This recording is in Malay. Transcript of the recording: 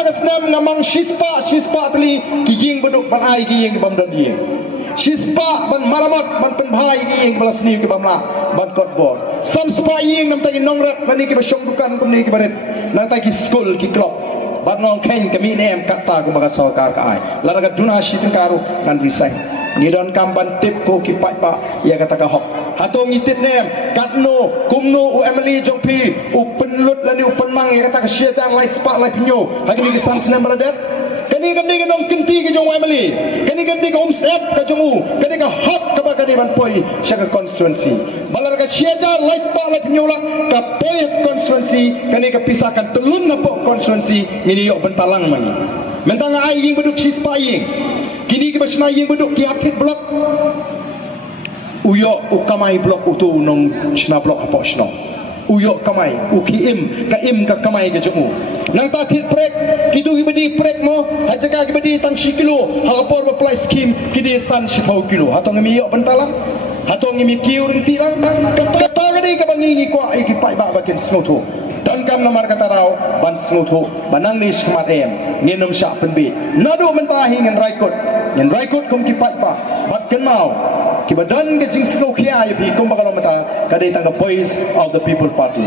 laga senam ngamang shispa tali kiying beduk ban ai kiying bam dan kiying shispa ban maramat ban penbhai kiying balas ni ke bamla ban kotbor sam spa ying nam tagi nongrat bani ke basyong dukan kum ni ke baret nang tagi school ki klop ban nong ken kami nem kata ku maka sarkar ka ai laraga duna shitin karu ngan resign ni don kamban tip ko ki pai pa ya kata ka hok hatong itit nem katno kumno u emily jongpi u penlut lani u penmang ya kata ka sia jang lai spa lai pinyo hagi ni sam senam baradet kani nong kinti ke jong emily kani ka homestead ka jong u kani ka hok ka ba kani ban poi sya constituency balar ka sia jang lai spa lai pinyo la ka poi constituency kani ka pisahkan telun na po constituency ini yok bentalang mani mentang ai ying beduk sispa ying kini ke basna ying beduk ki akit blok uyok ukamai blok utu nong chna blok apa chna uyok kamai ukim ka kamai ke jumu nang ta kit prek kidu ibadi prek mo hajaka ibadi tang kilo halapor ba play scheme kidi san 10 kilo hatong mi yok bentalang hatong mi kiu rinti lang kata gadi ka bangi kwa iki pai ba bakin snoto dan kam namar kata rau ban snoto banang ni skmat em ngenom sya penbi nadu mentahi ngen raikot kum ki pai ba bat ken mau ki badan ke jing snow kia ya pi kum bakalo mata kadai tang the voice of the people party